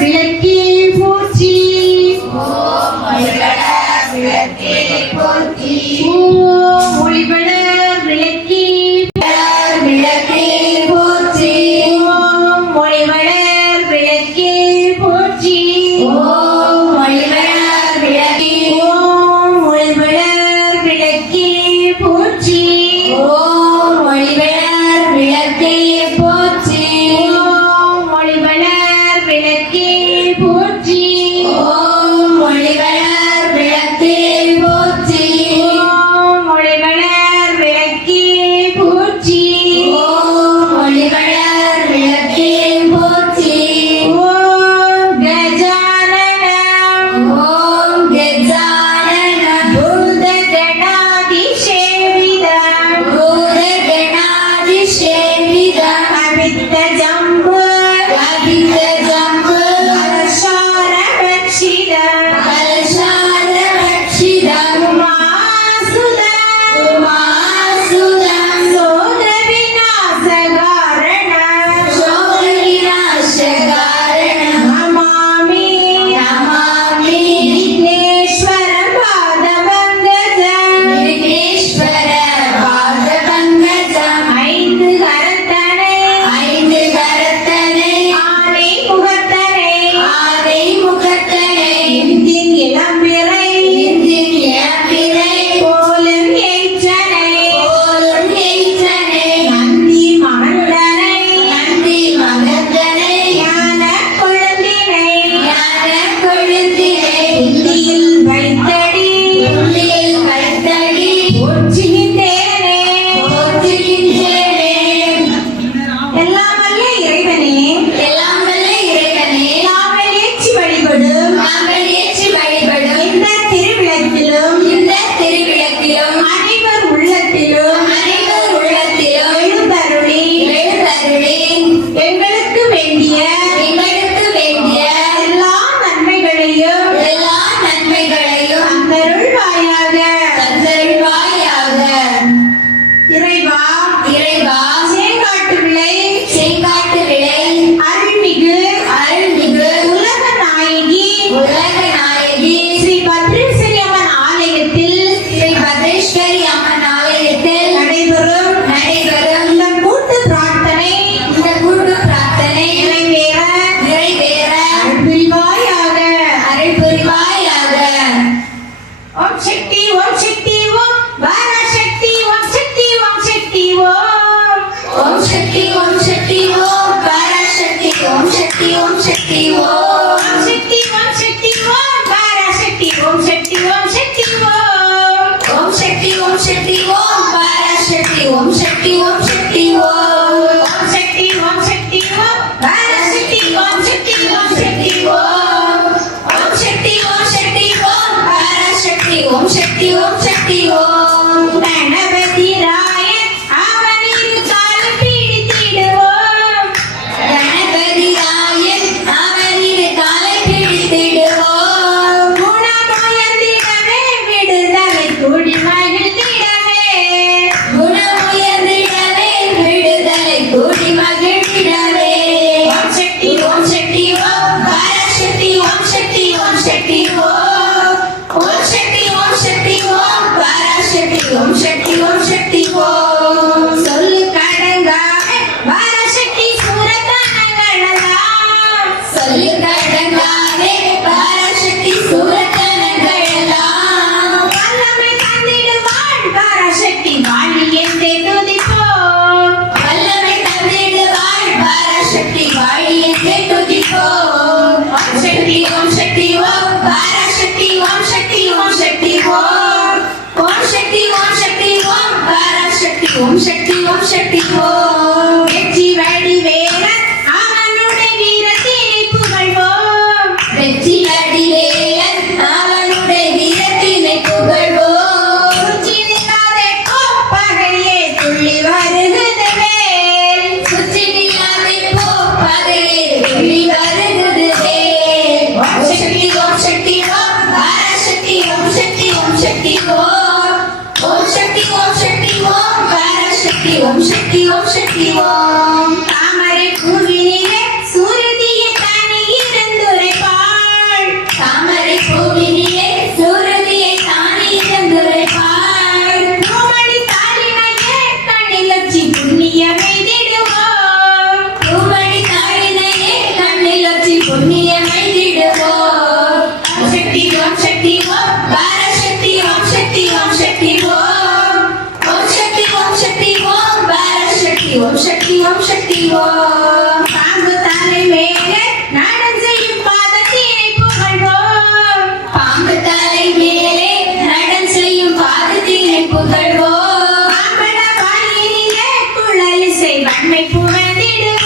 விளக்கே போற்றி. ஓம் ஒளிவளர் விளக்கே போற்றி. ஓம் ஒளிவளர் விளக்கே விளக்கே போற்றி. ஓம் ஒளிவளர் விளக்கே போற்றி. ஓம் ஒளிவளர் விளக்கே. ஓம் ஒளிவளர் விளக்கே போற்றி. ஓம் ஒளிவளர் விளக்கே போற்றி. ஓம் ஒளிவளர் விளக்கே போற்றி. ஓம் ஒளிவளர் விளக்கே போற்றி. ஓம் ஒளிவளர் விளக்கே போற்றி. ஓம் ஒளிவளர் விளக்கே போற்றி. ஓம் கஜானனம் ஓம் கஜானனம் பூதகணாதிசேவிதம் பூதகணாதிசேவிதம் அபித்த ஜம்பு அபித ஜம்பு கலசாரபக்ஷிதம் கலசார ரக்ஷிதம் உமாசுதம் உமாசுதம் சோதவிநாசகாரணம் சோதவிநாசகாரணம் நமாமி நமாமி விக்னேஸ்வர பாதபங்கஜம் விக்னேஸ்வர பாதபங்கஜம் ஐந்து கரத்தனை ஐந்து கரத்தனை ஆனை முகத்தனை ஆனை முகத்தனை இந்தின் இளம்பிறை இந்தின் இளம்பிறை போலும் எய்ச்சனை போலும் எய்த்தனை நந்தி மகந்தனை நந்தி மகந்தனை ஞான கொழுந்தினை ஞான கொழுந்தினை புந்தியில் வைத்தடி புள்ளியில் வைத்தடி போற்றுகின்றேனே. போற்றுகின்றேனே. எல்லாம் வல்ல இறைவனே, எல்லாம் வல்ல இறைவனே, நாங்கள் ஏற்றி வழிபடும் நாங்கள் ஏற்றி வழிபடும் இந்த திருவிளக்கிலும் இந்த திருவிளக்கிலும் அனைவர் உள்ளத்திலும் அனைவர் உள்ளத்திலும் எழுந்தருளி எழுந்தருளி எங்களுக்கு வேண்டிய எங்களுக்கு வேண்டிய எல்லா நன்மைகளையும் எல்லா நன்மைகளையும் தந்தருள்வாயாக. தந்தருள்வாயாக. இறைவா, இறைவா, சேங்காட்டு விளை செங்காட்டு விளை அருள்மிகு அருள்மிகு உலக நாயகி உலக நாயகி ஸ்ரீ பத்ரேஸ்வரி அம்மன் ஆலயத்தில் ஸ்ரீ பத்ரேஸ்வரி அம்மன் ஆலயத்தில் நடைபெறும் நடைபெறும் இந்த கூட்டு பிரார்த்தனை இந்த கூட்டு பிரார்த்தனை நிறைவேற நிறைவேற புரிவாயாக. அருள் புரிவாயாக. ஓம் சக்தி ஓம் சக்தி ஓம் பராசக்தி ஓம் சக்தி ஓம் சக்தி ஓம் ஓம் சக்தி ஓம் சக்தி ஓம் பராசக்தி ஓம் சக்தி ஓம் சக்தி ஓம் ஓம் சக்தி ஓம் சக்தி ஓம் பராசக்தி ஓம் சக்தி ஓம் சக்தி ஓம் ஓம் சக்தி ஓம் சக்தி ஓம் பராசக்தி ஓம் சக்தி ஓம் சக்தி ஓம் ஓம் சக்தி ஓம் சக்தி ஓம் பராசக்தி ஓம் சக்தி ஓம் சக்தி ஓம் ஓம் சக்தி ஓம் சக்தி ஓம் பராசக்தி ஓம் சக்தி ஓம் சக்தி ஓம் கணபதி ராயன் அவனின் கால் பிடித்திடுவோம். கணபதி ராயன் அவனின் காலை பிடித்திடுவோம். குணமுயர்ந்திடவே விடுதலை கூடி மகிழ்ந்திடவே. குணமுயர்ந்திடவே விடுதலை கூடி மகிழ்ந்திடவே. ஓம் சக்தி ஓம் சக்தி ஓம் பராசக்தி ஓம் சக்தி ஓம் சக்தி ஓம் ஓம் சக்தி ஓம் சக்தி ஓம் பராசக்தி ஓம் சக்தி ஓம் சக்தி ஓம் சொல்லு கடங்காக பராசக்தி சூரத்தனங்களெல்லாம் சொல்லு கடங்காதே பராசக்தி சூரத்தனங்களெல்லாம் வல்லமை தந்திடுவாள் பராசக்தி வாழி என்றே துதிப்போம். வல்லமை தந்திடுவாள் பராசக்தி வாழி என்றே துதிப்போம். ஓம் சக்தி ஓம் சக்தி ஓம் பராசக்தி ஓம் சக்தி ஓம் சக்தி ஓம் ஓம் சக்தி ஓம் சக்தி ஓம் பராசக்தி ஓம் சக்தி ஓம் சக்தி ஓம் வெற்றி வடிவேலன் அவனுடைய வீரத்தினை புகழ்வோம். வெற்றி அடிவேலன் அவனுடைய வீரத்தினை புகழ்வோம். சுற்றினில்லாதே கோப்பகையே துள்ளி வருகுது வேல். சுற்றி நில்லாதே போ பகையே துள்ளி வருகுது வேல். ஓம் சக்தி ஓம் சக்தி ஓம் பராசக்தி ஓம் சக்தி ஓம் சக்தி ஓம் ஓம் சக்தி ஓம் சக்தி ஓம் பராசக்தி ஓம் சக்தி ஓம் சக்தி புண்ணியமைந்திடுவோம். ஓம் சக்தி ஓம் சக்தி ஓம் பராசக்தி ஓம் சக்தி ஓம் சக்தி ஓம். ஓம் சக்தி ஓம் சக்தி ஓம் பராசக்தி ஓம் சக்தி ஓம் சக்தி ஓம். பாம்பு தலை மேலே நடனம் செய்யும் பாதத்தினை புகழ்வோம். பாம்பு தலை மேலே நடன் செய்யும் பாதத்தினை புகழ்வோம். மாம்பழ வாயிலே குழலிசை வன்மை புகழ்ந்திடுவோம்.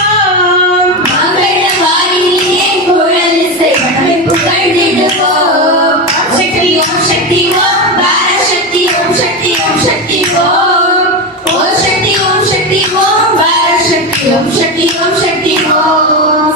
மாம்பழ வாயிலே குழலிசை வன்மை புகழ்ந்திடுவோம். ஓம் சக்தி ஓம் சக்தி ஓம் பராசக்தி ஓம் சக்தி ஓம் சக்தி ஓம். ஓம் சக்தி ஓம் சக்தி ஓம் பராசக்தி ஓம் சக்தி ஓம் சக்தி ஓம்.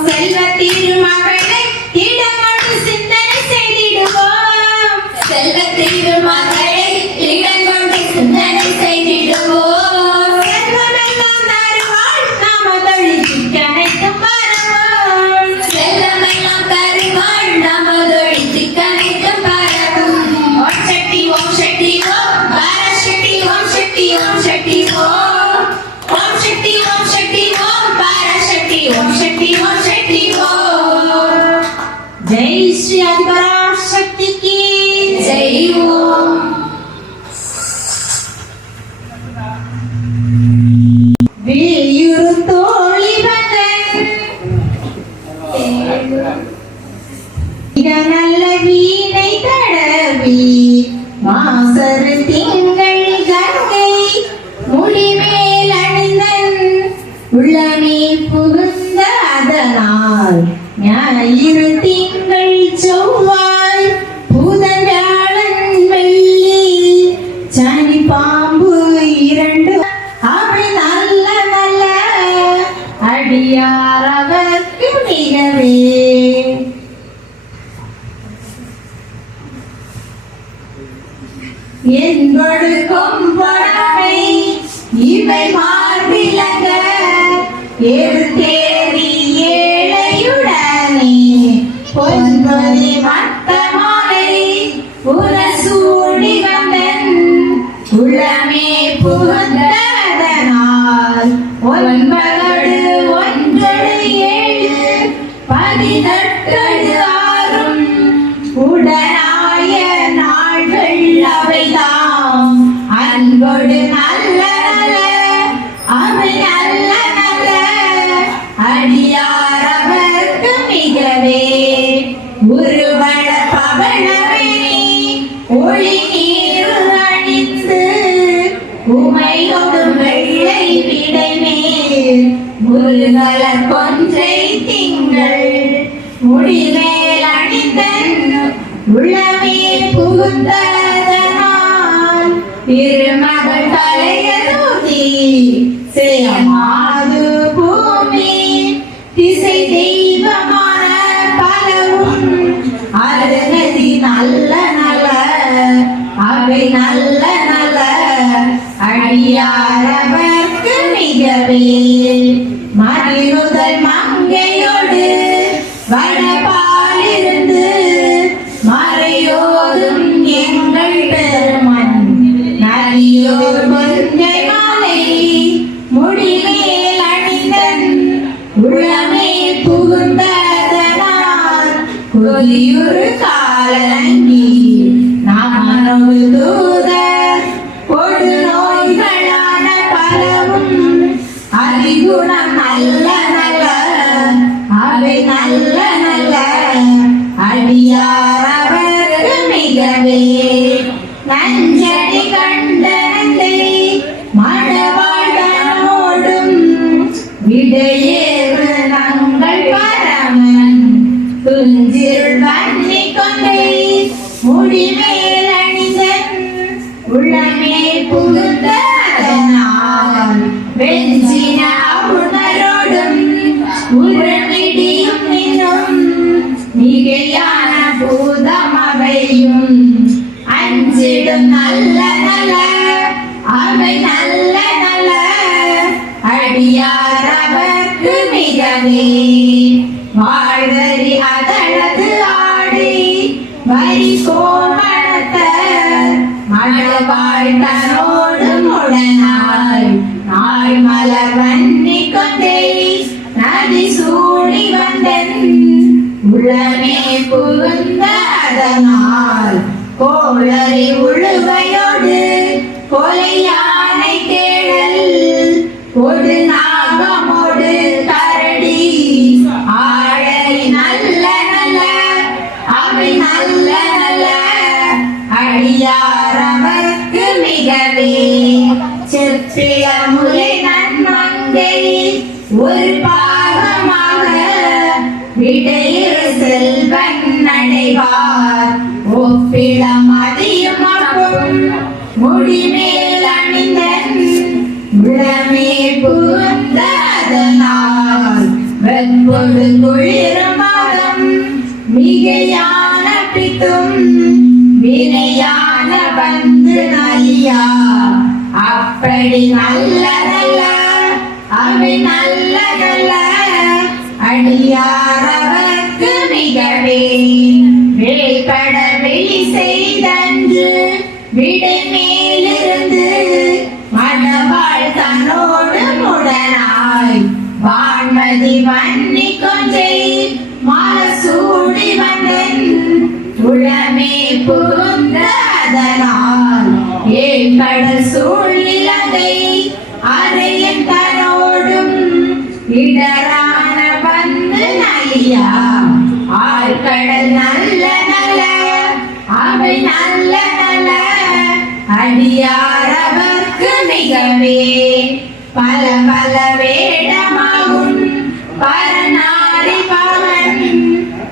செல்வ திருமகளை இடங்கொண்டு சிந்தனை செய்திடுவோம். செல்வ திருமகளை இடங்கொண்டு சிந்தனை செய்திடுவோம். செல்வமெல்லாம் தருவாள் நமதொழி சிக்கனைத்தும் வரவோம். செல்லமெல்லாம் தருவாள் நமதொழி சிக்கனைத்தும் பரவும். ஓம் சக்தி ஓம் சக்தி ஓம் பராசக்தி ஓம் சக்தி ஓம் சக்தி ஓம். ஓம் சக்தி ஓம் சக்தி ஓம் பராசக்தி ஓம் சக்தி ஓம் சக்தி ஓம். ஜெய் ஸ்ரீ ஆதிபராசக்தி கி ஜெய் ஓம். விழியுறு தோழி மகன் இத நல்ல வீணை தடவி மாசரு திங்கள் கங்கை முடிமேல் அணிந்தன் உள்ளமே புகுந்த அதனால் ஞாயிறு திங்கள் செவ்வாய் புதன் வியாழன் வெள்ளி சனி பாம்பு இரண்டு அவை நல்ல நல்ல அடியார் அவர்க்கு மிகவே என்பது கொம்படமை இவை மார்பிலங்க தேறி ஏழையுடனே பொன்பொதி மட்ட மாலை உரசூடி வந்தன் உள்ளமே புகுந்ததனால் 9 1 7 18 ஆறும் உடனாய நாள்கள் அவைதாம் அன்போடு நல்ல நல்ல அவை நல்ல நல்ல அடியார் அவர்க்கு மிகவே உருவட பவனமே ஒளி நீர் அணிந்து உமையொடு வெள்ளை விடை மேல் முருகலர் கொன்றை திங்கள் முடிமேல் அணிந்தன் உள்ளமே புகுந்ததனால் திருமகள் தலையதூதி செய்யமாது பூமி திசை தெய்வமான பலவும் அருகதி நல்ல நல்ல அவை நல்ல நல்ல அடியாரவர்க்கு மிகவே மறிமுதல் மங்கையோடு வடபாலிருந்து மறையோதும் எங்கள் பெருமன் நரியோர் கொன்றை மாலை முடிமேல் அணிந்தன் உள்ளமே புகுந்ததனால் கொதியுறு காலங்கி நாமனொரு தூதர் கொடு நோய்களான பலவும் அதிகுணம் நல்ல நல்ல அவை நல்ல நல்ல அடியார் அவர்க்கு மிகவே நஞ்சடி கண்டனத்தை மணவாழ்வனோடும் விடையேறு நங்கள் பரமன் துஞ்சிருள் வன்னி கொண்டை முடிமேல் அணிந்தன் உள்ளமே புகுந்ததனால் வெஞ்சின உணரோடும் உறவிடியும் இன்னும் மிகையான பூதமவையும் அஞ்சிடும் நல்ல நல்ல அவை நல்ல நல்ல அடியார் அவர்க்கு மிகவே வாழ்வரி அதழது ஆடி வரி கோமணத்த மழவாழ் தனோடு முடனாய் நாள் மலர் வன்னி கொண்டே நதி சூடி வந்தன் உள்ளமே புகுந்த அதனால் கோளறி உழுவையோடு கொலையானை தேடல் ஒரு நாகமோடு கரடி ஆழை நல்ல நல்ல அவை நல்ல நல்ல அடியார் அவர்க்கு மிகவே செப்பிய முலை நன்மங்கை ஒரு பாகமாக விடையிறு செல்வன் அடைவார் ஒப்பிள மதியும் அப்பும் முடிமேல் அணிந்தன் உளமே புகுந்த அதனால் வெப்பொடு குளிரும் மதம் மிகையான பித்தும் வினையான வந்து நலியா அப்படி நல்ல நல்ல அவை நல்ல நல்ல அடியார் அவர்க்கு மிகவே வேல்பட வெளி செய்தன்று விடை மேலிருந்து மணவாள் தன்னோடு முடனாய் வான்மதி வன்னி கொஞ்சை மாசூடி வந்தன் உளமே புகுந்த அதனால் ஏழ்கடல் சூழ்நிலத்தை அறையன் தனோடும் இடரான வந்து நலியா ஆழ்கடல் நல்ல நல்ல அவை நல்ல நல்ல அடியார் அவர்க்கு மிகவே பல பல வேடமாகும் பரநாரி பவன்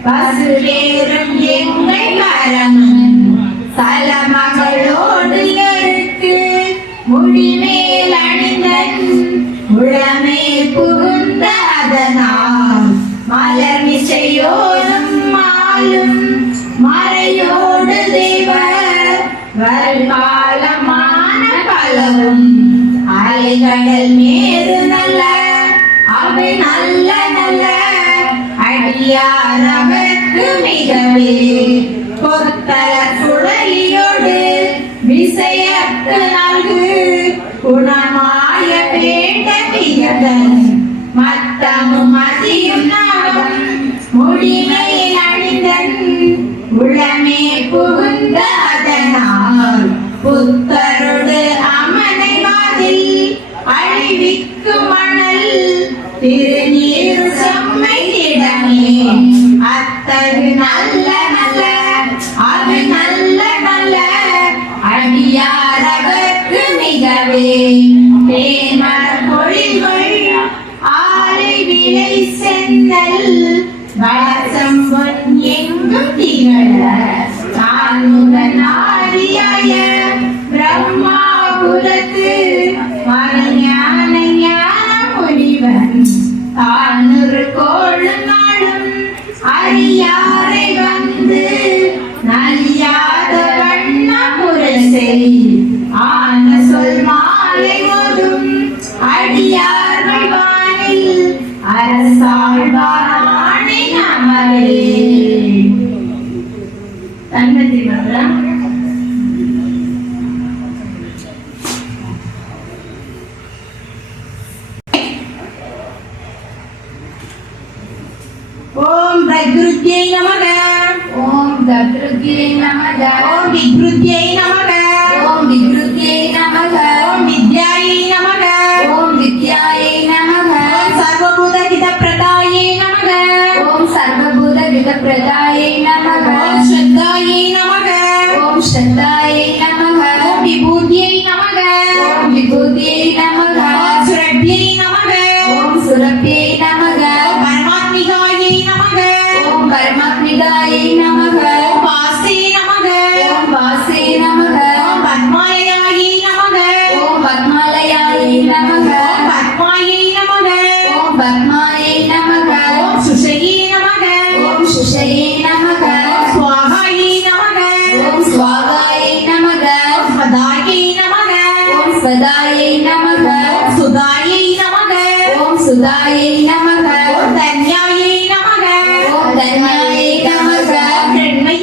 பசுவேறும் எங்கள் பரமன் சலமகளோடு எருக்கு முடிமேல் அணிந்தன் உளமே புகுந்த அதனால் மலர் மிசையோடும் மாலும் மறையோடு தேவர் வருகாலமான பலவும் அலைகடல் மேறு நல்ல அவை நல்ல நல்ல அடியார் அவர்க்கு மிகவே பொத்தல சுழலியோடு விசையத்து நல்கு குணமாய வேண்ட மிகதன் மத்தமும் மதியும் நாடும் முடிமையில் அணிந்தன் உளமே புகுந்த அதனால் புத்தரோடு அமனை வாதில் அழிவிக்கு மணல் திருநீர் செம்மை இடமே அத்தகு நல்ல நல்ல அது நல்ல நல்ல அடியார் அவர்க்கு மிகவே தேன்மலர் பொழில்கள் ஆலை விளை சென்னல் வளசம்பொன் எங்கும் திகழ நான்முகனாரியாய பிரம்மாபுரத்து மறைஞான ஞான முனிவன் தானொரு கோளும் நாளும் அறியாரை வந்து நலியாத வண்ண முரசை ஆன சொல் மாலை ஓதும் அடியார்கள் வானில் அரசாழ்வாராணி அமரே. தன்மதி மந்திரம். ஓம் பிரகிருத்யை நமக. ஓம் பிரகிருத்யை நமக. ஓம் விக்ருத்யை நமக. ஓம் விக்ருத்யை நமக. ஓம் வித்யாயை நமக. ஓம் வித்யாயை நமக. ஓம் சர்வபூத ஹித பிரதாயை நமக. ஓம் சர்வபூத விதப்ரதாயை நமக. ஓம் ஸ்ரத்தாயை நமக. ஓம் ஸ்ரத்தாயை நமக. ஓம் விபூதியை நமக. ஓம் விபூதியை நமக. ஓம் சுரப்யை நமக. ஓம் சுரப்யை நமக. ஓம் பரமாத்மிகாயை நமக. ஓம் பரமாத்மிகாயை நமக. ஓம் வாசே நமக. ஓம் வாசே நமக. ஓம் பத்மாலயாயை நமக. ஓம் பத்மாலயாயை நமக. ஓம் பத்மாயை நமக. ஓம் பத்மாயை நமக. ஓம் சுஷயே நமக. ஓம் சுஷயே நமக. ஓம் ஸ்வாகாயை நமக. ஓம் ஸ்வாகாயை நமக. ஓம் ஸ்வதாயை நமக. ஓம் ஸ்வதாயை நமக. ஓம் சுதாயை நமக. ஓம் சுதாயை நமக. ஓம் தன்யாயை நமக. ஓம் தன்யாயை நமக. ஓம் கிருண்மயை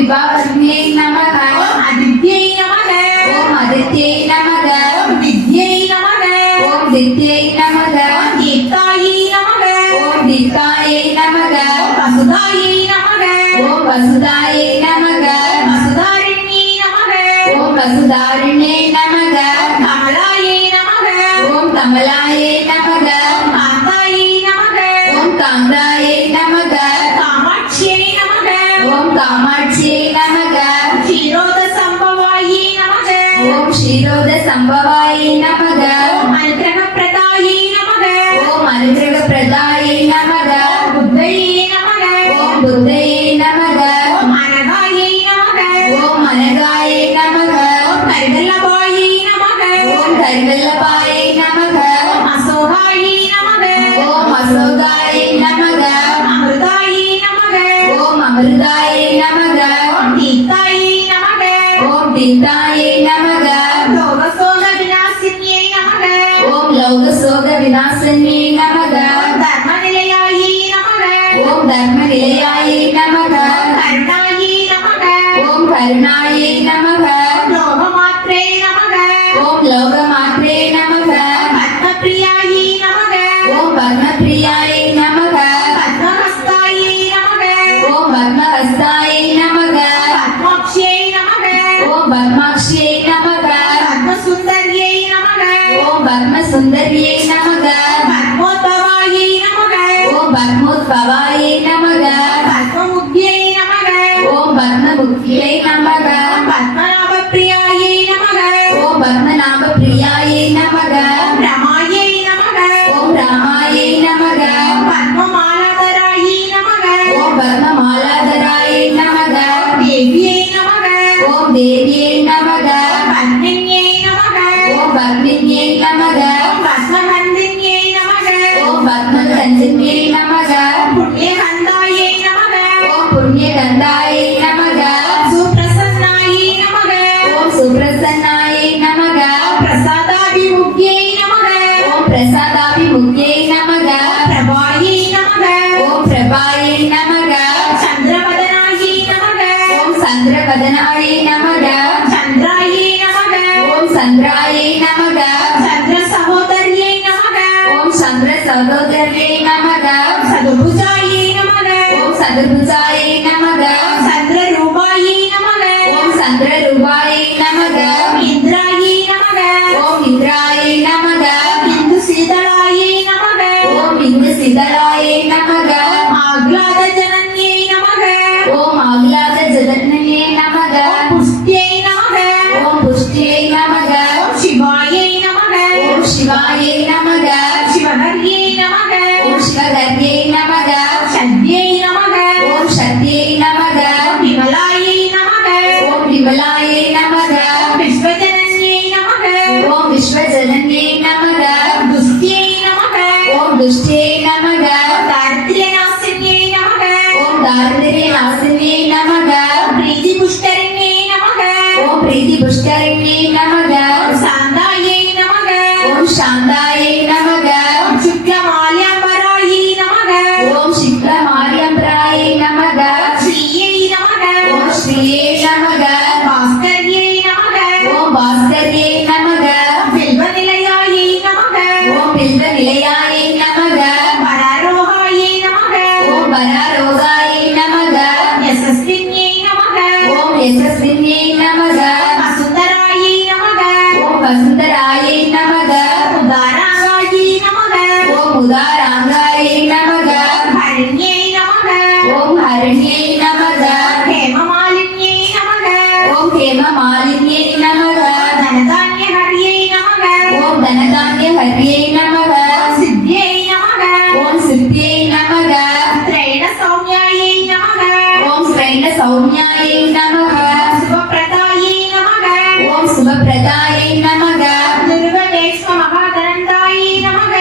விபாவன்யை நமக ஓம் ஆதித்யை நமக ஓம் ஆதித்யை நமக ஓம் வித்யை நமக ஓம் வித்யை நமக ஓம் தீப்தாயை நமக ஓம் தீப்தாயை நமக ஓம் வசுதாயை நமக ஓம் வசுதாயை நமக ஓம் வசுதாரண்யை நமக ஓம் வசுதாரிணே நமக ஓம் கமலாயை நமக ஓம் கமலாயை நமக ஓம் காந்தாயை நமக ஓம் காந்தாயை நமக காமாட்சியை நமக ஓம் காமாட்சியை நமக க்ஷீரோத சம்பவாயை நமக ஓம் ஸ்ரீரோத சம்பவாயை நமக ஓம் அனுகிரக பிரதாயை நமக ஓம் அனுகிரக பிரதாயை நமக ஓம் புத்தையை நமக ஓம் புத்தையை நமக ஓம் அனகாயை நமக ஓம் அனகாயை நமக ஓம் கரிவல்லபாயை நமக ஓம் கரிவல்லபாயை நமக ஓம் அசோகாயை நமக ஓம் அசோகாயை நமக ஓம் அமிர்தாயை நமக ஓம் அமிர்தாயை நமக ஓம் தீர்த்தாயை நமக ஓம் தீர்த்தாயை நமக ஓம் லோகசோக விநாசினியை நமக ஓம் லோகசோக விநாசன்யை நமக ஓம் தர்ம நிலையாயை நமக ஓம் தர்ம நிலையாயை நமக ஓம் கருணாயை நமக ஓம் கருணாயை நமக ஓம் லோகமாத்ரே நமக ஓம் லோகமாத்ரே நமக ஓம் பத்மபிரியாயை நமக ஓம் பத்மபிரியாயை நமக பத்மஹஸ்தாயை நமக ஓம் பத்மஹஸ்தாயை நமக பத்மாக்ஷியை நமக ஓம் பத்மாக்ஷியை நமக பத்மசுந்தரியை நமக ஓம் பத்மசுந்தரியை நமக பத்மோத்பவாயை நமக ஓம் பத்மோத்பவாயை நமக பத்மமுக்தியை நமக ஓம் பத்மபுக்தியை நமக பத்மநாப பிரியாயை நமக ஓம் பத்மநாப பிரியாயை நமக ஓம் ரமாயை நமக ஓம் ராமாயை நமக ஓம் பத்மமாலாதராயை நமக ஓம் பத்மமாலாதராயை நமக தேவியை நமக ஓம் தேவியை நமக பத்மின்யை நமக ஓம் பத்மின்யை நமக ஓம் பத்மகந்தின்யை நமக ஓம் பத்மகந்தின்யை நமக புண்ணியகந்தாயை நமக ஓம் புண்ணியகந்தாயை நமக சுப்ரசன்னாயை நமக ஓம் சுப்ரசன்னாயை நமக பிரசாதாபிமுக்தியை நமக ஓம் பிரசாதாபிமுக்தியை நமக பிரபாயை நமக ஓம் பிரபாயை நமக சந்திரவதனாயை நமக ஓம் சந்திரபதனாயை நமக சந்திராயை நமக ஓம் சந்திராயை நமக சந்திர சகோதரியை நமக ஓம் சந்திர சகோதரியை நமக சதுர்புஜாயை நமக ஓம் சதுர்புஜாயை நமக சந்திர ரூபாயை நமக ஓம் சந்திர ரூபாயை நமக இந்திராயை நமக ஓம் இந்திராயை நமக இந்து சீதளாயை நமக ஓம் இந்து சிதலாயை நமக ஆஹ்லாத ஜனன்யை நமக ஓம் ஆஹ்லாத ஜதன்யே நமக புஷ்டியை நமக ஓம் புஷ்டியை நமக ஓம் சிவாயை நமக ஓம் சிவாயை நமக சிவகர்யை நமக ஓம் சிவகர்யை நமக சத்யை நமக ஓம் சத்யை நமக விமலாயை நமக ஓம் விமலாயை நமக விஸ்வஜனன்யை நமக ஓம் விஸ்வஜனன்யே நமக துஷ்டியை நமக ஓம் துஷ்டியை நமக தாரித்ரியநாசின்யை நமக ஓம் தாரித்ரிய நாசினியை நமக பிரீதி புஷ்கரண்யை நமக ஓம் பிரீதி புஷ்கரண்யே நமக சாந்தாயை நமக ஓம் சாந்தாயை நமக சுக்லமால்யாம்பராயை நமக ஓம் சிக்ல மாரியம்பிராயை நமக ஸ்ரீயை நமக ஓம் ஸ்ரீயே நமக பாஸ்கர்யை நமக ஓம் பாஸ்கர்யே நமக பில்வநிலையாயை நமக ஓம் பில்வ நிலையாயை நமக பராரோகாயை நமக ஓம் பராரோகாயை நமக யசஸ்வின்யை நமக ஓம் யசஸ்வின்யை நமக வசுந்தராயை நமக ஓம் வசுந்தராயை நமக உதாராங்காயை நமக ஓம் உதாராங்காயை நமக ஹரண்யை நமக ஓம் ஹரண்யை நமக ஹேமமாலின்யை நமக ஓம் ஹேம மாலின்யை நமக தனதான்ய ஹரியை நமக ஓம் தனதான்ய ஹரியை நமக சித்தியை நமக ஓம் சித்தியை நமக திரைண சௌமியாயை நமக ஓம் ஸ்ரைண சௌமியாயை நமக சுபப்பிரதாயை நமக ஓம் சுபப்பிரதாயை நமக நிருபதேஷ்ம மகாதனந்தாயை நமக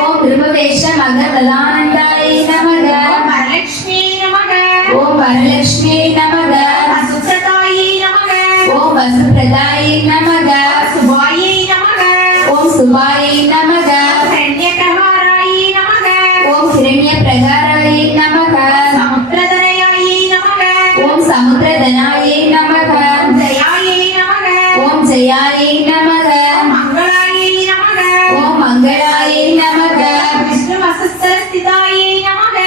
ஓம் திருபவேஷ மகபலானந்தாயை நமக ஓம் வரலட்சுமி நமக ஓம் வரலட்சுமியை நமக வசுப்ரதாயை நமக ஓம் வசுப்பிரதாயை நமக சுபாயை நமக ஓம் சுபாயை நமக ஹரண்யகஹாராயை நமக ஓம் ஹிரண்ய பிரகாராயை நமக சமுத்திரதனயாயை நமக ஓம் சமுத்திரதனா ஜயாயை நமக ஜயாயை நமக ஓம் ஜயாயை நமக மங்களாயை நமக ஓம் மங்களாயை நமக விஷ்ணு வசஸ்தரஸ்திதாயை நமக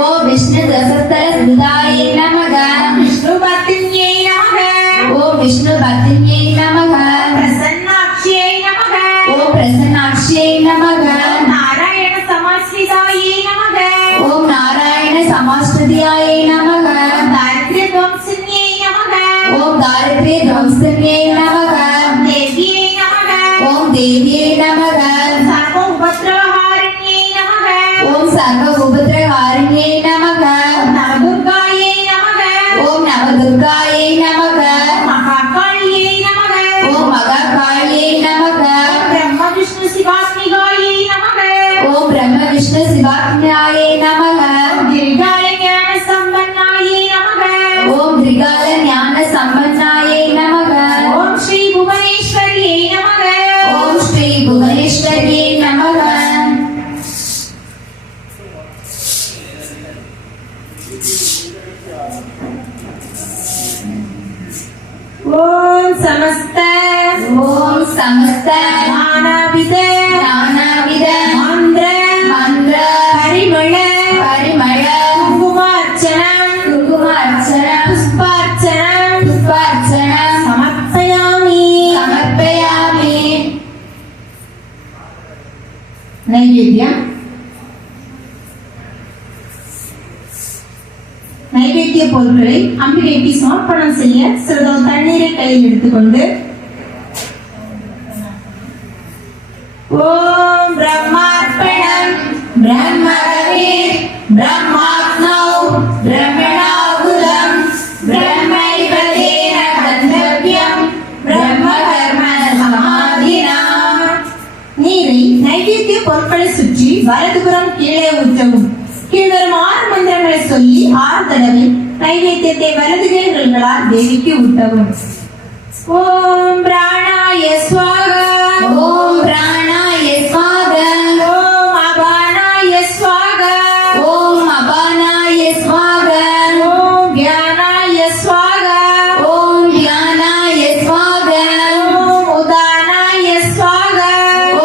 ஓம் விஷ்ணு தசஸ்தர ஸ்திதாயை நமக விஷ்ணு பத்னியை நமக ஓம் விஷ்ணு பத்னியை நமக பிரசன்னாட்சியை நமக ஓம் பிரசன்னாட்சியை நமக நாராயண சமாஸ்ரிதாயை நமக ஓம் நாராயண சமாஸ்ருதியாயை நமக தாரித்ரிய துவம்சின்யை நமக ஓம் தாரித்ரிய துவம்சன்யை நமக தேவியை நமக ஓம் தேவியை நமக சர்வ உபத்ரவஹாரிண்யை நமக ஓம் சர்வ உபத்ரஹாரிண்யை நமக நவதுர்காயை நமக ஓம் நவதுர்காயை நமக மகாகாளியை நமக ஓம் மகாகாளியை நமக பிரம்ம விஷ்ணு சிவாத்மிகாயை நமக ஓம் பிரம்ம விஷ்ணு சிவாத்மியாயை நமக திரிகால ஞான சம்பன்னாயை நமக ஓம் திரிகால ஞான சம்பன்னாயை நமக ஓம் ஸ்ரீ புவனேஸ்வரியை நமக ஓம் ஸ்ரீ புவனேஸ்வரியை நமக ஓம் சமஸ்த ஓம் சமஸ்த நானாவித நானாவித மந்திர மந்திர பரிமள பரிமள குங்குமார்ச்சனம் குங்குமார்ச்சனம் புஷ்பார்ச்சனம் புஷ்பார்ச்சனம் சமர்ப்பயாமி சமர்ப்பயாமி நைவேத்யம் நைவேத்திய பொருட்களை அம்பிகைக்கு சமர்ப்பணம் செய்ய சிறிதளவு தண்ணீரை கையில் எடுத்துக்கொண்டு ஓம் பிரம்மார்ப்பணம் பிரம்மகவே பிரம்மாத்மௌ பிரம்மணாகுலம் பிரம்மைவதேன கந்தவ்யம் பிரம்மகர்ம சமாதினா நீரை நைவேத்திய பொருட்களை சுற்றி வலதுபுறம் கீழே ஊற்றவும் கீழ்வரும் 6 மந்திரங்களை சொல்லி 6 தடவை நைவேத்தியத்தை வலது கைகளால் தேவிக்கு ஊட்டவும் ஓம் பிராணாய ஸ்வாகா ஓம் பிராணாய ஸ்வாகா ஓம் அபானாய ஸ்வாகா ஓம் அபானாய ஸ்வாகா ஓம் வியானாய ஸ்வாகா ஓம் தியானாய ஸ்வாகா ஓம் உதானாய ஸ்வாகா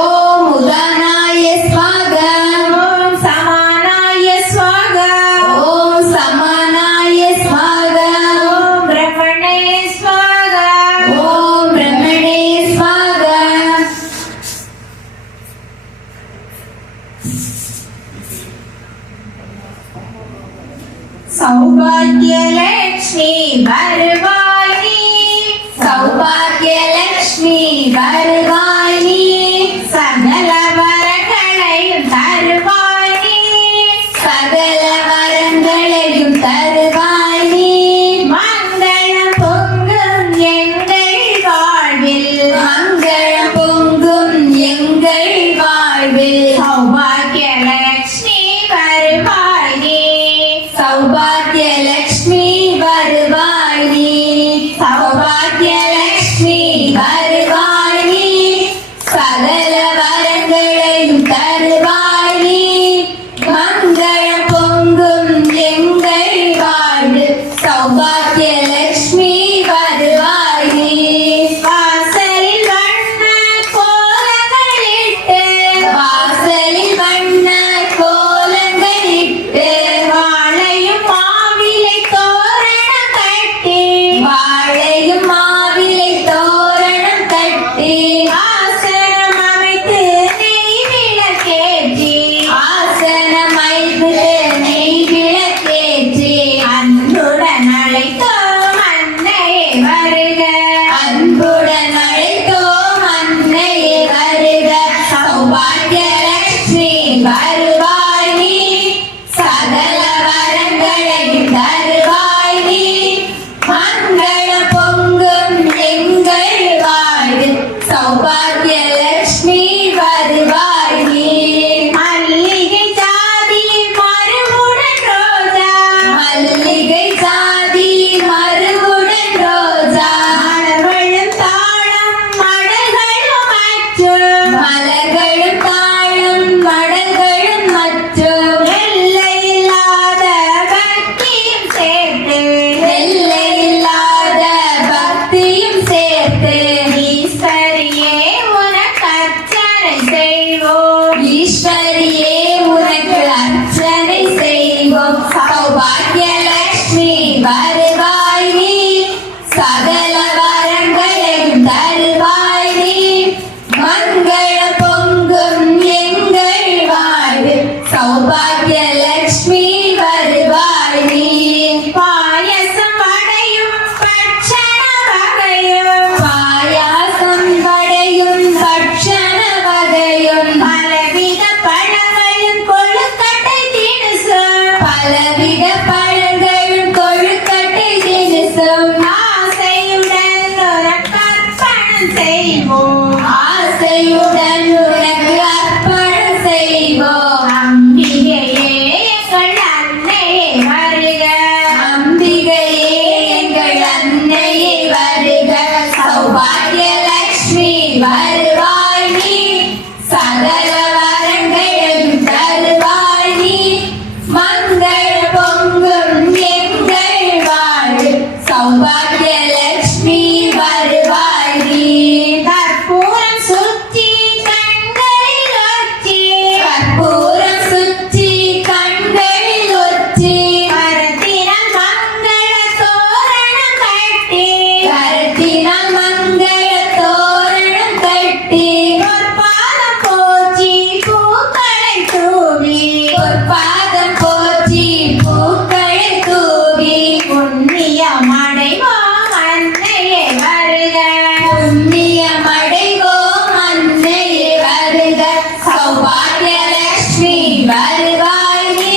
ஓம் உதானாய ஸ்வாகா ஓம் சமானாய ஸ்வாகா ஓம் சமானாய ஸ்வாகா ஓம் பிரம்மணே ஸ்வாகா ஓம் பிரம்மணே ஸ்வாகா சௌபாகியலக்ஷ்மி வருவாயி சௌபாகியலக்ஷ்மி வருவாயி சகல வரங்களையும் தருவாயி சகல வரங்களையும் தருவாயி மங்களம் பொங்கும் எங்கள் வாழ்வில் மங்களம் பொங்கும் எங்கள் வாழ்வில் சௌபாகியலக்ஷ்மி வருவாயி சௌபாகியலக்ஷ்மி வருவாயி சௌபாகியலக்ஷ்மி வருவாயி சகல வரங்களையும் தருவாயி மங்களம் பொங்கும் எங்கள் வாழ்வில் சௌபாகியலக்ஷ்மி வருவாயி வாசலில் வண்ண கோலங்களிட்டு வாசலில் வண்ண கோலங்களிட்டு வாழையும் மாவிலை தோரணம் கட்டி வாழையும் மாவிலை தோரணம் கட்டி ஆசனம் அமைத்து நெய் விளக்கேற்றி ஆசனம் வைத்து நெய் விளக்கேற்றி அன்புடன் அழைத்தோம் அன்னையே வருக அன்புடன் அழைத்தோம் அன்னையே வருக சௌபாகியலக்ஷ்மி வருவாய் நீ சகல வரங்களையும் தருவாய் நீ மங்களம் பொங்கும் எங்கள் வாழ்வில் சௌபாகியலக்ஷ்மி வருவாய் நீ மல்லிகை ஜாதி மறுவுடன் ரோஜா மல்லிகை சாதி மறுவுடன் ரோஜா மலர்வழும் தாழ செய்வோம் ஆசையுடன் உனக்கு அர்ப்பணம் செய்வோம் அம்பிகையே எங்கள் அன்னையே வருக அம்பிகையே எங்கள் அன்னையே வருக சௌபாகிய லட்சுமி வருவாய் நீ சகல வரங்களையும் தருவாய் நீ மங்கள பொங்கும் எங்கள் வாழ்வு சௌபாகிய லட்சுமி வருவாய் நீ கற்பூரம் சுற்றி கண்களில் ஒற்றி கற்பூரம் சுற்றி கண்களில் ஒற்றி கரத்தினால் மங்கள தோரணம் கட்டி கரத்தினால் மங்கள தோரணம் கட்டி பொற்பாதம் போற்றி பூக்களை தூவி பொற்பாதம் போற்றி பூக்களை தூவி புண்ணியமடைவோம் அன்னையே வருக புண்ணியமடைவோம் அன்னையே வருக சௌபாகிய லட்சுமி வருவாய் நீ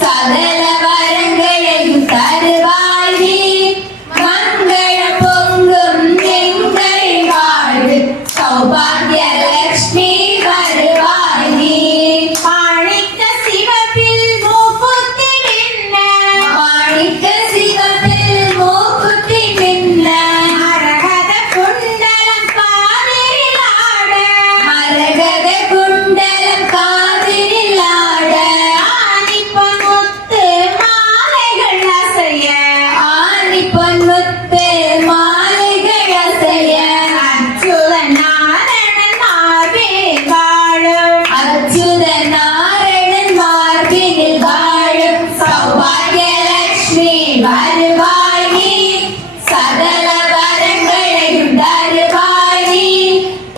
சகல வரங்களையும் தருவாய் நீ மங்கள பொங்கும் எங்கள் வாழ்வு சௌபாகிய லட்சுமி வருவாய் நீ மாணிக்க சிவப்பில் மூக்குத்தி நின்ன மாணிக்க சிவப்பில் மூக்குத்தி மின்ன மரகத குண்டலம் காதில் ஆட மரகத குண்டலம் காதில் ஆட ஆணிப்பொன் முத்து மாலைகள் அசைய ஆணி பொன்முத்து மாலைகள் அசைய அச்சுத நாரணன் மார்பில் வாழும் அச்சுத நாரணன் மார்பினில் வாழும் சௌபாகிய லட்சுமி வருவாய் நீ சகல வரங்களையும் தருவாய் நீ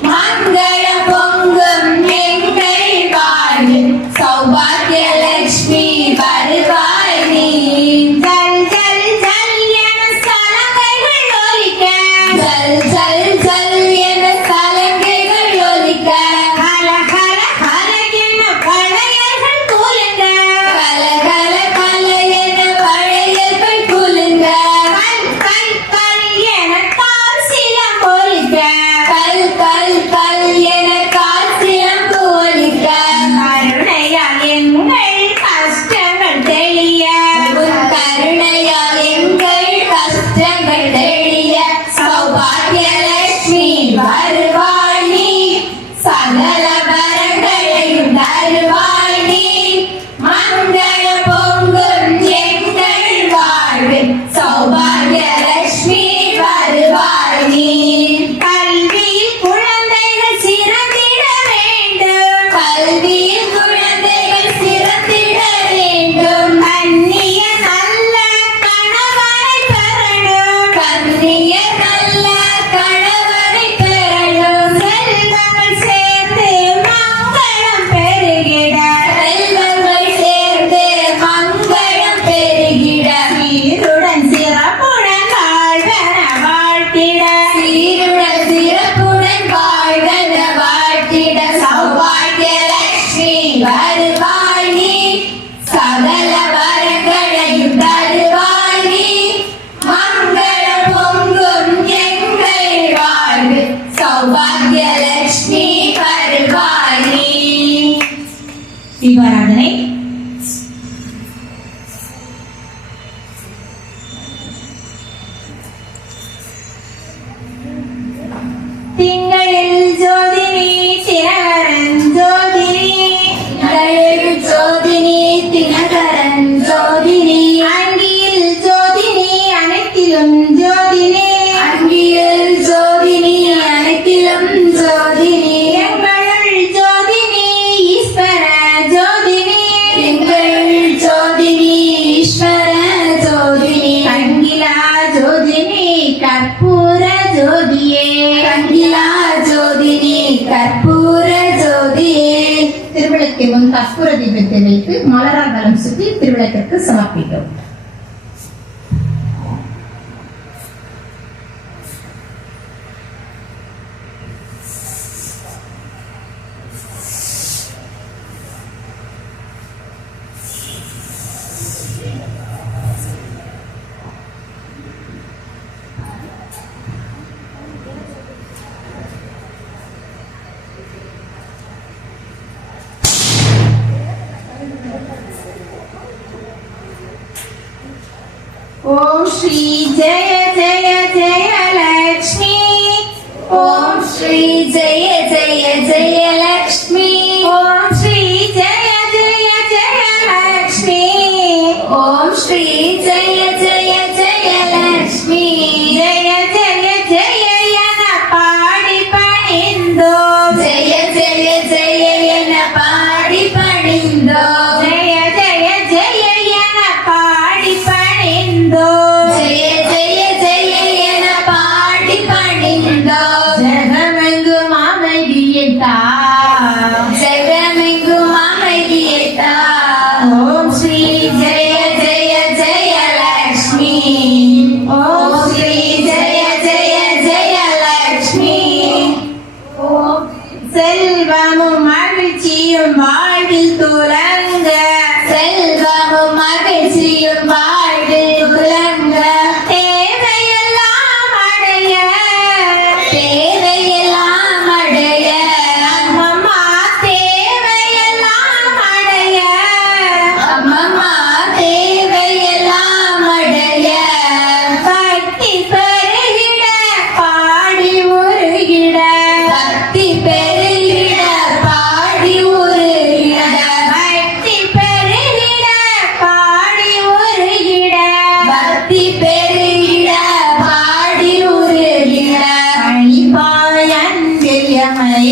மங்கள பொங்கும் எங்கள் வாழ்வு சௌபாகிய லட்சுமி வருவாய் நீ ஜல் ஜல் ஜல் என சலங்கைகள் ஒலிக்க ஜல் ஜல் ஜல் என சலங்கைகள் ஒலிக்க கல கல கல என பழையர்கள் குலுங்க கல கல கல என பழையர்கள் குலுங்க கல் கல் கல் என கால் சிலம் ஒலிக்க கல் கல் கல் என கால் சிலம்பு ஒலிக்க கருணையால் எங்கள் கஷ்டங்கள் தெளிய உன் கருணையால் எங்கள் கஷ்டங்கள் தெளிய சௌபாகிய லட்சுமி வருவாய் நீ சகல வரங்களையும் தருவாய் நீ மங்கள பொங்கும் எங்கள் வாழ்வு சௌபாகிய லட்சுமி வருவாய் நீ கல்வியில் குழந்தைகள் சிறந்திட வேண்டும் கல்வியில் குழந்தைகள் சிறந்திட வேண்டும் கண்ணிய நல்ல கணவரை பெறணும் கண்ணிய நல்ல கணவனை பெறணும் செல்வங்கள் சேர்ந்து மங்களம் பெருகிட செல்வங்கள் சேர்ந்து மங்களம் பெருகிட சீருடன் சிறப்புடன் வாழ்வன வாழ்த்திட சீருடன் சிறப்புடன் வாழ்வன வாழ்த்திட சௌபாகிய லட்சுமி வருவாய் நீ சகல வரங்களையும் தருவாய் நீ மங்கள பொங்கும் எங்கள் வாழ்வு சௌபாகிய லட்சுமி வருவாய் நீ தீபாராதனை திங்களில் ஜோதினி தினகரன் ஜோதினி திங்களில் ஜோதினி தினகரன் ஜோதினி அங்கியில் ஜோதினி அனைத்திலும் ஜோதினி அங்கியில் ஜோதினி அனைத்திலும் ஜோதினி எங்களுள் ஜோதினி ஈஸ்வர ஜோதினி எங்கள் ஜோதினி ஈஸ்வர ஜோதினி கண்கிலா ஜோதினி கற்பூர ஜோதியே கண்கிலா ஜோதினி கற்பூர ஜோதியே திருவிளக்கை முன் கற்பூர தீபத்தை வைத்து மலரால் வலம் சுற்றி திருவிளக்கிற்கு சமர்ப்பிக்கும். ஜெய ஜெய ஜெயலக்ஷ்மி ஓம் ஸ்ரீ ஜெய ஜெய ஜெயலக்ஷ்மி ஓம் ஸ்ரீ ஜெய ஜெய ஜெயலக்ஷ்மி ஓம் ஸ்ரீ ஜெய ஜெய ஜெயலக்ஷ்மி ஜெய ஜெய ஜெய என பாடி பணிந்தோம் ஜெய ஜெய ஜெய என பாடி பணிந்தோம் ஜெய ஜெய ஜெய என பாடி பணிந்தோம் ஜெய ஜெய ஜெய என பாடி பணிந்தோம் ஜெகமெங்கும் அமைதியிட்டா ஜெகமெங்கும் அமைதியேத்தா ஓம் ஸ்ரீ ஜெய ஜெய ஜெயலக்ஷ்மி ஓம் ஸ்ரீ ஜெய ஜெய ஜெயலக்ஷ்மி ஓம் செல்வமும் மகிழ்ச்சியும் வாழ்வில் துலங்க செல்வமும் மகிழ்ச்சியும் வாழ்வில் துலங்க தேவையெல்லாம் அடைய தேவையெல்லாம் அடைய அம்மம்மா தேவையெல்லாம் அடைய அம்மம்மா தேவையெல்லாம் அடைய பக்தி பெருகிட பாடி உருகிட பக்தி பெருகிட பாடி உருகிட பக்தி பெருகிட பாடி உருகிட பக்தி பெருகிட பாடி உருகிட பணிப்பாய் அன்பியமை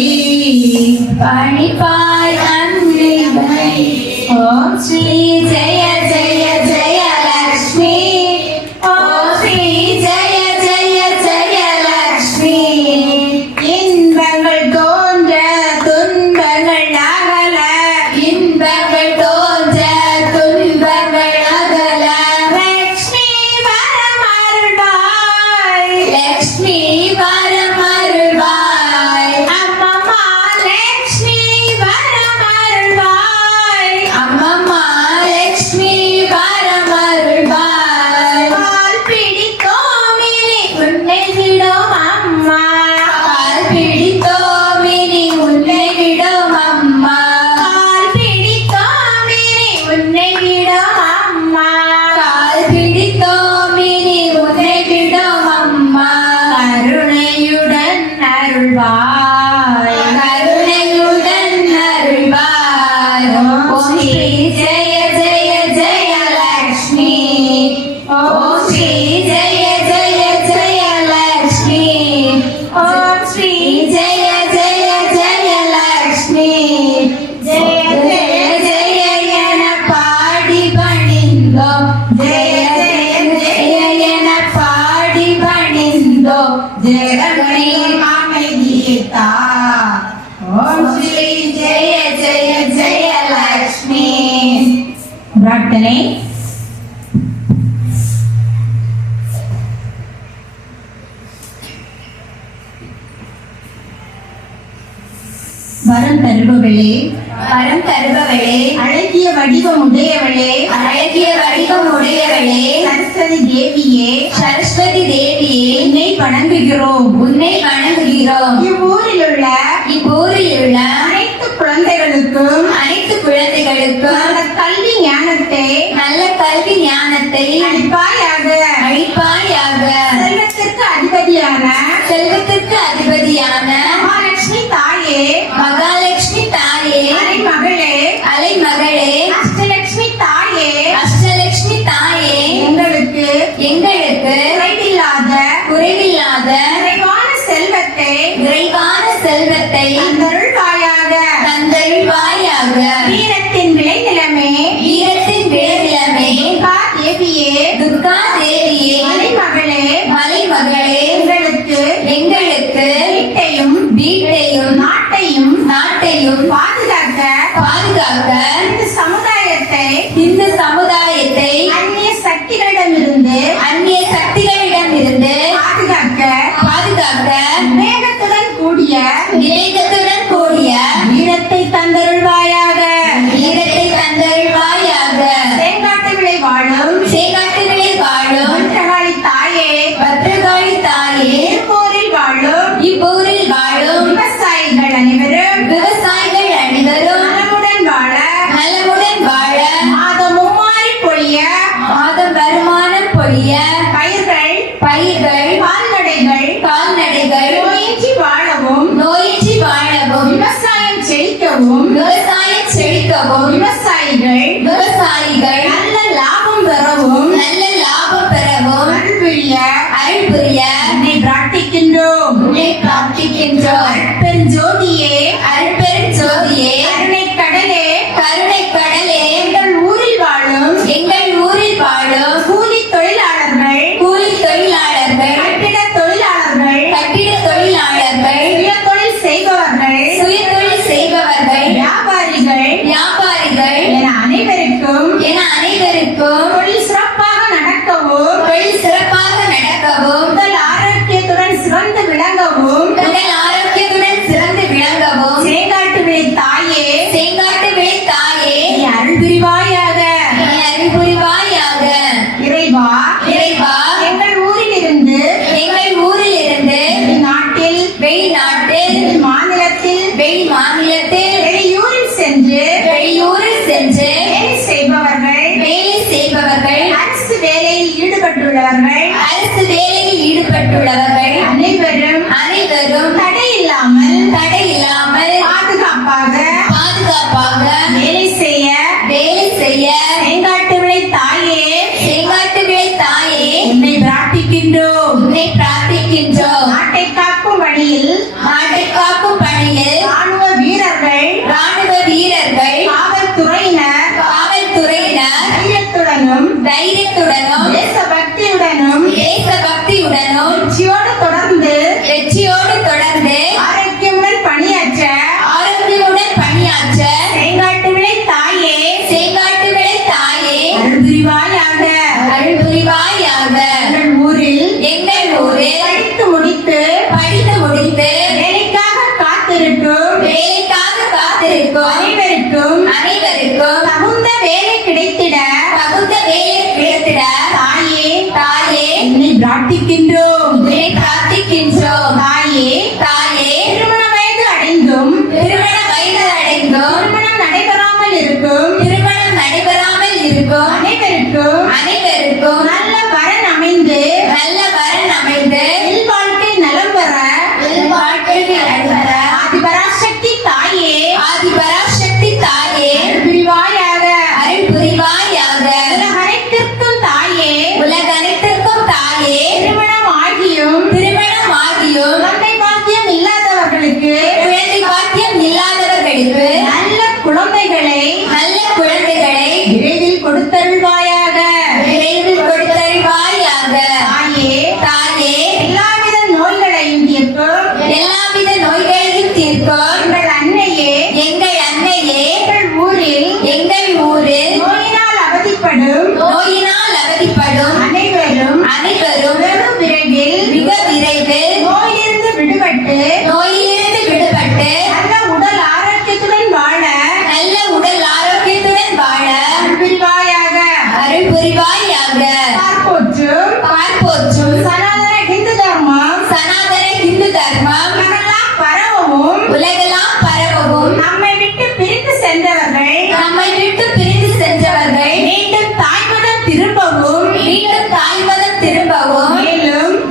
பணிப்பாய் அன்பினை ஓம் ஸ்ரீ ஜெய ஜெய ஜெயலக்ஷ்மி ஓம் ஸ்ரீ ஜெய ஜெய ஜெயலக்ஷ்மி இன்பங்கள் தோன்ற துன்பங்கள் அகல இன்பங்கள் தோன்ற துன்பங்கள் அகல லக்ஷ்மி வரமருள்வாய் லக்ஷ்மி வரமருள்வாய் அம்மம்மா லக்ஷ்மி வரமருள்வாய் அம்மம்மா லக்ஷ்மி வரமருள்வாய் பால் பிடித்தோமினி உன்னை விடும் அம்மா கால் பிடித்தோமினி உன்னை விடும் அம்மா பால் பிடித்தோமினி உன்னை விடும் அம்மா கால் பிடித்தோமினி உன்னை விடும் அம்மா கருணையுடன் அருள்வாய் கருணையுடன் அருள்வாய் ஓம் ஸ்ரீ ஜெய ஜெய ஜெயலக்ஷ்மி ஓம் ஸ்ரீ ஜெய ஜெய ஜெயலக்ஷ்மி ஓம் ஸ்ரீ ஜெய ஜெய ஜெயலக்ஷ்மி ஜெய ஜெய ஜெய என பாடி பணிந்தோம் ஜெய ஜெய ஜெய என பாடி பணிந்தோம் ஜெகமணி அமைதியேத்தா ஓம் ஸ்ரீ ஜெய ஜெய ஜெயலக்ஷ்மி பிரார்த்தனை வரம் தருபவளே வரம் தருபவளே அழகிய வடிவம் உடையவளே அழகிய வடிவம் உடையவளே சரஸ்வதி தேவியே சரஸ்வதி தேவியே என்னை வணங்குகிறோம் உன்னை வணங்குகிறோம் இவ்வூரில் உள்ள இப்பூரில் உள்ள அனைத்து குழந்தைகளுக்கும் அனைத்து குழந்தைகளுக்கும் நல்ல கல்வி ஞானத்தை நல்ல கல்வி ஞானத்தை அளிப்பாயாக அளிப்பாயாக செல்வத்திற்கு அதிபதியான செல்வத்திற்கு அதிபதியான மகாலட்சுமி தாயே மகாலட்சுமி தாயே மகளே அலைமகளே அஷ்டலட்சுமி தாயே அஷ்டலட்சுமி தாயே எங்களுக்கு எங்களுக்கு குறைவில்லாத நிறைவான செல்வத்தை நிறைவான செல்வத்தை தந்தருள்வாயாக தந்தருள்வாயாக வீரத்தின் விளைநிலமே வீரத்தின் வேறிலமே துர்கா தேவியே துர்கா தேவியே மலைமகளே மலைமகளே எங்களுக்கு எங்களுக்கு வீட்டையும் நாட்டையும் பாதுகாக்க இந்த சமுதாயத்தை அந்நிய சக்திகளிடமிருந்து பாதுகாக்க வேகத்துடன் கூடிய விவேகத்துடன் கூடிய வீரத்தை தந்தருள்வாயாக தேங்காட்டுகளை வாழும் சேகாட்டுகளில் வாழும் பத்திரகாளி தாயே பத்திரகாளி தாயே இப்பூரில் வாழும் விவசாயிகள் அனைவரும் நலமுடன் வாழ மாதம் வருமானம் பொழிய பயிர்கள் செழிக்கவும் விவசாயம் செழிக்கவும் விவசாயிகள் நல்ல லாபம் பெறவும் அருள் புரிய என்னை பிரார்த்திக்கின்றோம். அருட்பெருஞ்சோதியே கருணைக் கடலே எங்கள் ஊரில் வாழும் கூலித் தொழிலாளர்கள் கட்டிடத் தொழிலாளர்கள் சுயதொழில் செய்பவர்கள் வியாபாரிகள் என அனைவருக்கும் தொழில் சிறப்பாக நடக்கவும் உடல் ஆரோக்கியத்துடன் சிறந்து விளங்கவும் சேங்காட்டு விளை தாயே நீ அருள் புரிவாயாக. இறைவா எங்கள் ஊரில் இருந்து வெளிநாட்டில் மாநிலத்தில் வெளியூரில் சென்று வேலை செய்பவர்கள் அரசு வேலையில் ஈடுபட்டுள்ளவர்கள் அனைவரும் தடையில்லாமல் பாதுகாப்பாக வேலை செய்ய செங்காட்டு விளை தாயே உன்னை பிரார்த்திக்கின்றோம். நாட்டை காக்கும் வழியில் ராணுவ வீரர்கள் காவல்துறையினர் தைரியத்துடனும் தேசபக்தியுடனும் வெற்றியோடு தொடர்ந்து ஆரோக்கியமுடன் பணியாற்ற செங்காட்டு விளை தாயே அருள் புரிவாயாக. எங்கள் ஊரில் படித்து முடித்து வேலைக்காக காத்திருக்கும் அனைவருக்கும் தகுந்த வேலை கிடைத்திட தாயே என்னை பிரார்த்திக்கின்றோம். தாயே திருமண வயது அடைந்தும் திருமணம் நடைபெறாமல் இருக்கும் அனைவருக்கும் நல்ல வரன் அமைந்து வாழ்க்கை நலம் பெற ஆதிபராசக்தி தாயே அருள் புரிவாயாக. உலகனைத்திற்கும் தாயே திருமணம் ஆகியும் குழந்தை பாக்கியம் இல்லாதவர்களுக்கு நல்ல குழந்தைகளை விரைவில் கொடுத்தருள்வாயாக. தாயே எல்லாவித நோய்களையும் தீர்க்கும் எங்கள் அன்னையே எங்கள் ஊரில் நோயினால் அவதிப்படும் அனைவரும் மிக விரைவில் நோயிலிருந்து விடுபட்டு நல்ல உடல் ஆரோக்கியத்துடன் வாழ அருள் புரிவாயாக. பார்ப்போற்றும் சனாதன ஹிந்து தர்மம் உலகெல்லாம் பரவவும் நம்மை விட்டு பிரிந்து சென்றவர்கள் மீண்டும் தாய்மதம் திரும்பவும்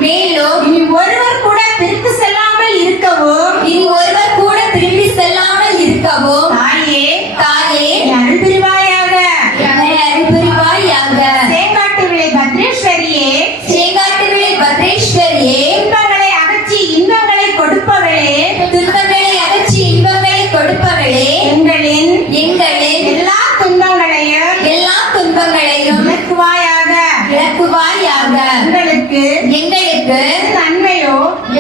மேலும் இனி ஒருவர் கூட பிரிந்து செல்லாமல் இருக்கவும் தாயே அருள் புரிவாயாக. சேங்காட்டு விளை பத்ரேஸ்வரியே துன்பங்களை அகற்றி இன்பங்களை கொடுப்பவளே எங்களின் எல்லா துன்பங்களையும் விலக்குவாயாக. எங்களுக்கு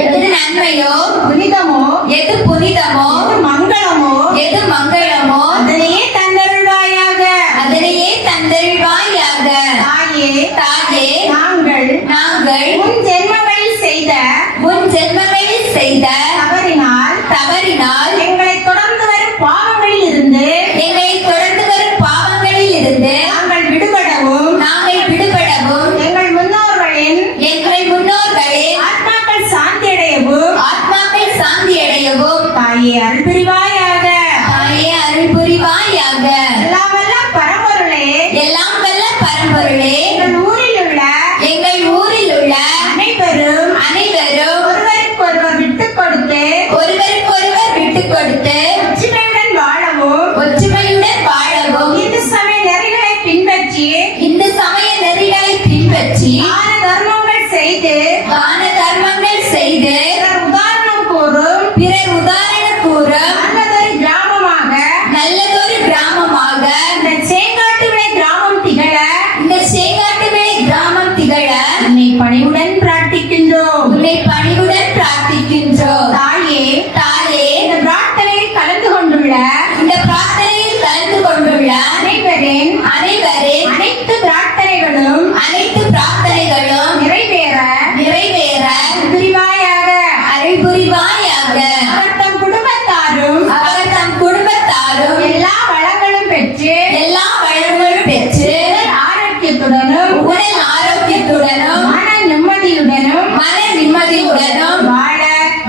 எது நன்மையோ புனிதமோ எது மங்களமோ அதனையே தந்தருள்வாயாக. தாயே நாங்கள் முன் ஜென்மங்களில் செய்த தவறினால் எங்களை தொடர்ந்து வரும் பாவங்களில் இருந்து நாங்கள் விடுபடவும் எங்கள் முன்னோர்களின் ஆத்மாக்கள் சாந்தி அடையவும் தாயே அருள் புரிவாயாக. எல்லாம் வல்ல பரம்பொருளே எங்கள் ஊரில் உள்ள அனைவரும் ஒருவருக்கொருவர் விட்டுக் கொடுத்து ஒற்றுமையுடன் வாழவும் புரிவாயாக. அவர் தம் குடும்பத்தாரும் அவர் தம் குடும்பத்தாரும் எல்லா வளங்களும் பெற்று எல்லா வளங்களும் பெற்று உடல் ஆரோக்கியத்துடனும் உடல் ஆரோக்கியத்துடனும் மன நிம்மதியுடனும் மன நிம்மதியுடனும் வாழ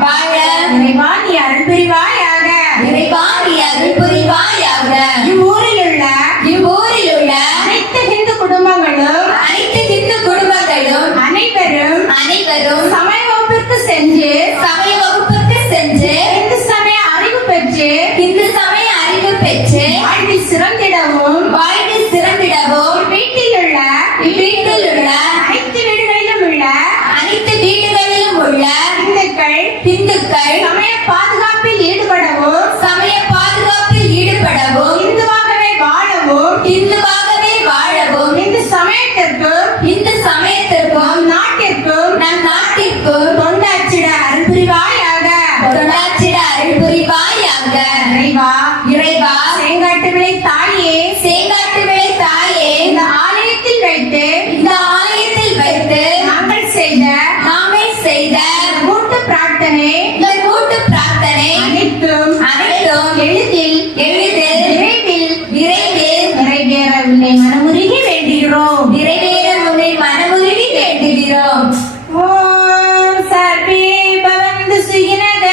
வாழ இறைவா நீ அருள் புரிவாயாக. இறைவா நீ அருள் புரிவாயாக. இவ்வூரில் உள்ள இவ்வூரில் உள்ள அனைத்து இந்து குடும்பங்களும் அனைத்து இந்து குடும்பங்களும் அனைவரும் அனைவரும் சமய வகுப்பிற்கு சென்று சமய வகுப்புக்கு சென்று இந்து சமய அறிவு பெற்று இந்து சமய அறிவு பெற்று வாழ்வில் சிறந்திடவும் வாழ்வில் சிறந்திடவும் வீட்டில் உள்ள வீட்டில் உள்ள அனைத்து வீடுகளிலும் உள்ள அனைத்து வீடுகளிலும் உள்ள இந்துக்கள் சமய பாதுகாப்பில் ஈடுபடவும் சமய பாதுகாப்பில் ஈடுபடவும் இந்துவாகவே வாழவும் இந்துவாகவே வாழவும் இந்து சமயத்திற்கும் இந்து சமயத்திற்கும் நம் நாட்டிற்கும் நம் நாட்டிற்கும் தொண்டாற்றிட அருள் புரிவாயாக. தொண்டாற்றிட அருள் புரிவாயாக. இறைவா இறைவா செங்காட்டு விளை தாயே சேங்காட்டு விளை தாயே இந்த ஆலயத்தில் வைத்து இந்த ஆலயத்தில் வைத்து நாங்கள் செய்த நாமே செய்த கூட்டு பிரார்த்தனை இந்த கூட்டு பிரார்த்தனை அனைத்தும் அனைத்தும் எளிதில் விரைவில் நிறைவேற உன்னை மனமுருகி வேண்டுகிறோம். நிறைவேற உன்னை மனமுருகி வேண்டுகிறோம். ஓம் சர்வே பவந்து சுகினக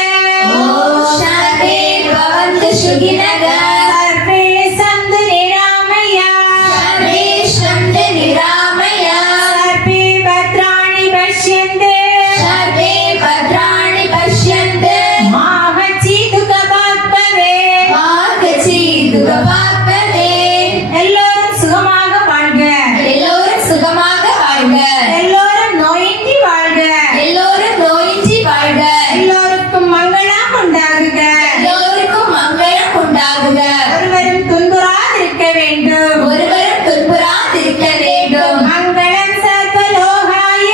ஓம் சாந்தி பவந்து சுகினக. சர்வே சந்து நிராமயா சர்வே சந்து நிராமயா. சர்வே பத்ராணி பஷ்யந்தே சர்வே பத்ராணி பஷ்யந்து மாகச்சீதுகபாத்மவே. மாகச்சி துகபாத்மவே. எல்லோரும் சுகமாக வாழ்க. எல்லோரும் சுகமாக வாழ்க. எல்லோரும் நோயின்றி வாழ்க. எல்லோரும் நோயின்றி வாழ்க. எல்லோருக்கும் மங்களம் உண்டாகுக. எல்லோருக்கும் மங்களம் உண்டாகுக. ஒருவரும் துன்புறாதிருக்க வேண்டும். ஒருவரும் துன்புறாதிருக்க வேண்டும். மங்களம் சர்வலோகாய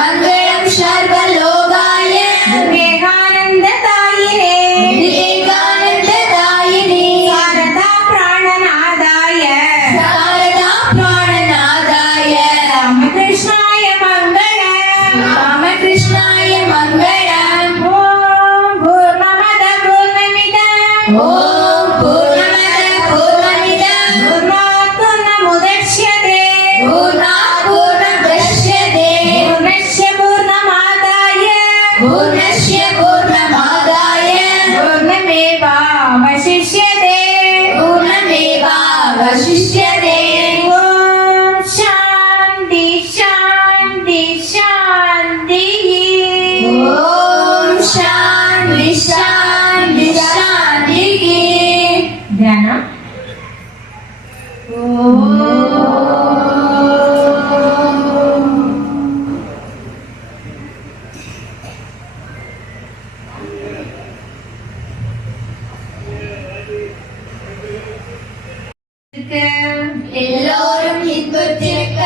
மங்களம் சர்வலோகாய விவேகானந்த தாயினே விவேகானந்த தாயினே சாரதா பிராணநாதாய சாரதா பிராணநாதாய ராமகிருஷ்ணாய மங்களம். ராமகிருஷ்ணாய மங்களம். ஓம் பூர்ணமத பூர்ணமிதம் ஓம் பூர்ணமத பூர்ணமிதம் பூர்ணாத் பூர்ணமுதச்யதே பூர்ணாத் பூர்ணமுதச்யதே பூர்ணஸ்ய பூர்ணமாதாய பூர்ணஸ்ய பூர்ணமாதாய பூர்ணமேவாவசிஷ்யதே. பூர்ணமேவாவசிஷ்யதே. ஓம் சாந்தி சாந்தி சாந்தி. ஓம் சாந்தி சாந்தி சாந்தி. தியானம். எல்லோரும் இன்புற்றிருக்க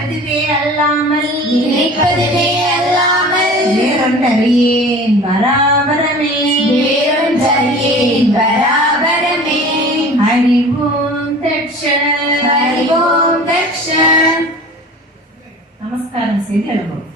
அதுவே அல்லாமல் நினைப்பதுவே அல்லாமல் வேறொன்றறியேன் பராபரமே. வேறொன்றறியேன் பராபரமே. ஹரி ஓம் தட்ச. ஹரி ஓம் தக்ஷ. நமஸ்காரம் செய்து எழுவோம்.